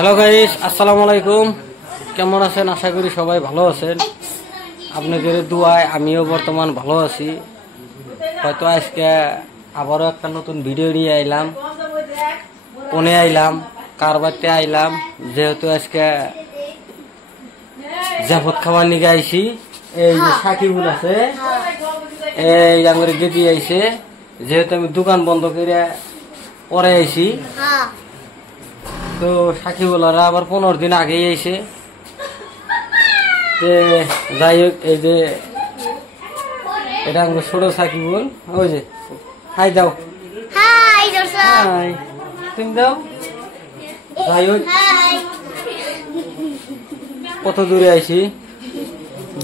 Hello guys, আসসালামু আলাইকুম। কেমন আছেন? আশা করি সবাই ভালো আছেন। আপনাদের দোয়ায় আমিও বর্তমান ভালো আছি। হয়তো আজকে আবারও একটা নতুন ভিডিও নিয়ে আইলাম। কোনে আইলাম, কার বাড়িতে আইলাম, যেহেতু আজকে জাফত খাবার নিয়ে আইছি। এই যে সাকিবুল আছে, এই আমার গেদি আইছে। যেহেতু আমি দোকান বন্ধ করে পরে আইছি, তো সাকিবুলারা আবার 15 দিন আগেই আইছে। যাই হোক, এই যে এটা আমার ছোট সাকিবুল। ওই যে হাই দাও, হাই তুমি দাও। যাই হোক, কত দূরে আইছি,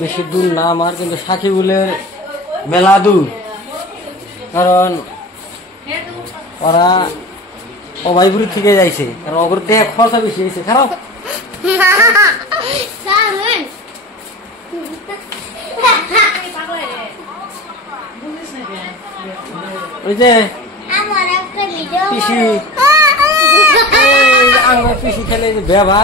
বেশি দূর না আমার, কিন্তু সাকিবুলের মেলা দূর। কারণ ওরা অভাইপুরি থেকে যাইছে, কারণ ওগুলো খরচা বেশি হয়েছে। খারাপ ওই যে পিসি আমার পিসি খেলে বেবা।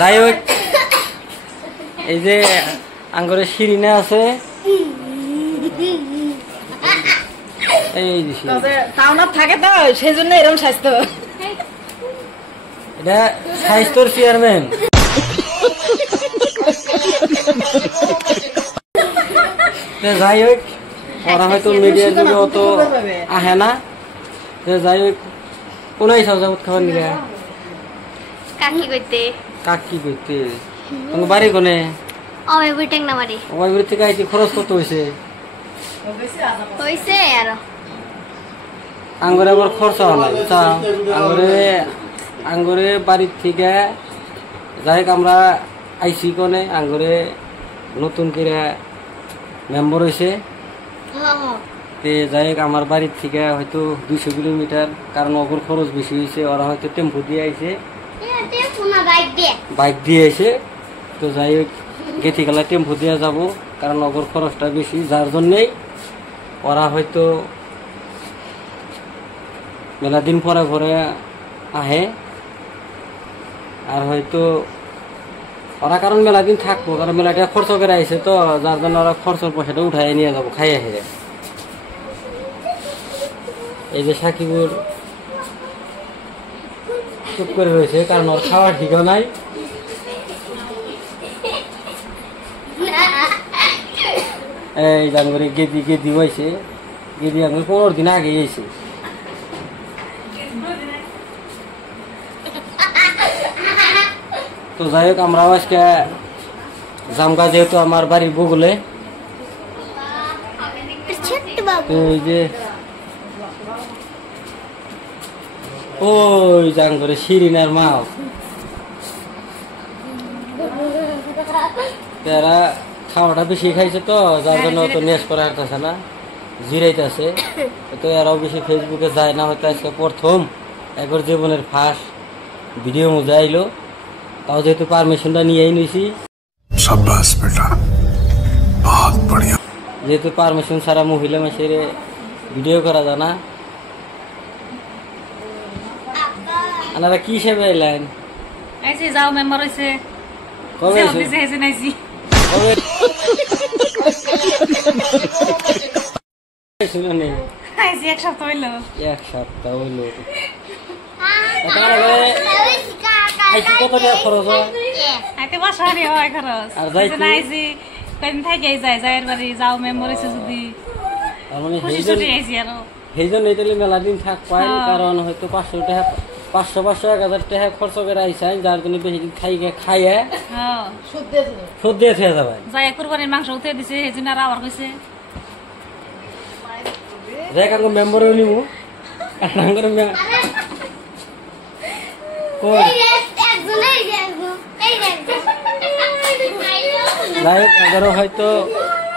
যাই হোক, এই যে আঙ্গুরের শিরিনা আছে, থাকে তো সেই জন্য এরকম স্বাস্থ্য। এটা স্বাস্থ্যর চেয়ারম্যান। যাই হোক, ওরা হয়তো মিডিয়ার যুগে অত আহে না। যাই হোক, কোনাই সব যাবত খাবার নিলে কাকি কইতে তোমার বাড়ি কোনে? অভাইপুরি টেংনামারি। অভাইপুরি থেকে আইতে খরচ কত হয়েছে? হইছে আর আঙ্গুরে আবার খরচা হয় না, বুঝছা? আঙ্গুরে বাড়ির থেকে যাই হোক আমরা আইসি কোনে, আঙ্গুরে নতুন করে মেম্বার হয়েছে। যাই হোক, আমার বাড়ির থেকে হয়তো 200 কিলোমিটার, কারণ ওগুর খরচ বেশি হয়েছে। ওরা হয়তো টেম্পো দিয়ে আইছে, বাইক দিয়ে আইছে। তো যাই হোক, গেথি গেলা টেম্পো দিয়ে যাব, কারণ ওগুর খরচটা বেশি, যার জন্যেই ওরা হয়তো মেলা দিন পরে পরে আহে। আর হয়তো ওরা কারণ মেলা দিন থাকবো, কারণ মেলাটা খরচ করে আইছে, তো যার জন্য ওরা খরচের পয়সাটা উঠাই নিয়ে যাবো খাইয়ে হেরে। এই যে সাকিবুর চুপ করে রয়েছে, কারণ ওর খাওয়া ঠিকও নাই। এই জানুয়ারি গেদি হয়েছে, গেদি আমি 15 দিন আগে এসে। তো যাই হোক, আমরাও আজকে জামগা, যেহেতু আমার বাড়ির বগুলে। এই যে ওই জাঙ্গরে শিরিনার মা, তারা খাওয়াটা বেশি খাইছে, তো যার জন্য অত নেশ করা হাঁটতেছে না, জিরাইতেছে। তো এরাও বেশি ফেসবুকে যায় না। হয়তো আজকে প্রথম একবার জীবনের ফার্স্ট ভিডিও মজা আইলো, তাও যেহেতু পারমিশনটা নিয়েই নিয়েছি। যেহেতু পারমিশন ছাড়া মহিলা মাসের ভিডিও করা যায় না। আপনারা কি হিসেবে এলেন? যাও মেম্বার হয়েছে কবে এক সপ্তাহ হইলো। কত টাকা খরচ হয়? কদিন থেকে যায় বাড়ি যাও মেম্বার হয়েছে যদি সেই জন্যই তাহলে মেলা দিন থাক পাই, কারণ হয়তো 500 টাকা 500-1000 টাকা খরচ করে আইসাই, যার জন্য বেশি দিন খাইয়ে সুদ দিয়ে খেয়ে যাবে। যাই কুরবানির মাংস উঠে দিছে, সেই জন্য আর আবার কইছে যাই কারণ মেম্বারও নিবো। এগারো হয়তো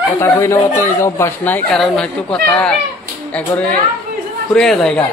কথা কই না, অত এই অভ্যাস নাই, কারণ হয়তো কথা এগারে ফুরে জায়গা।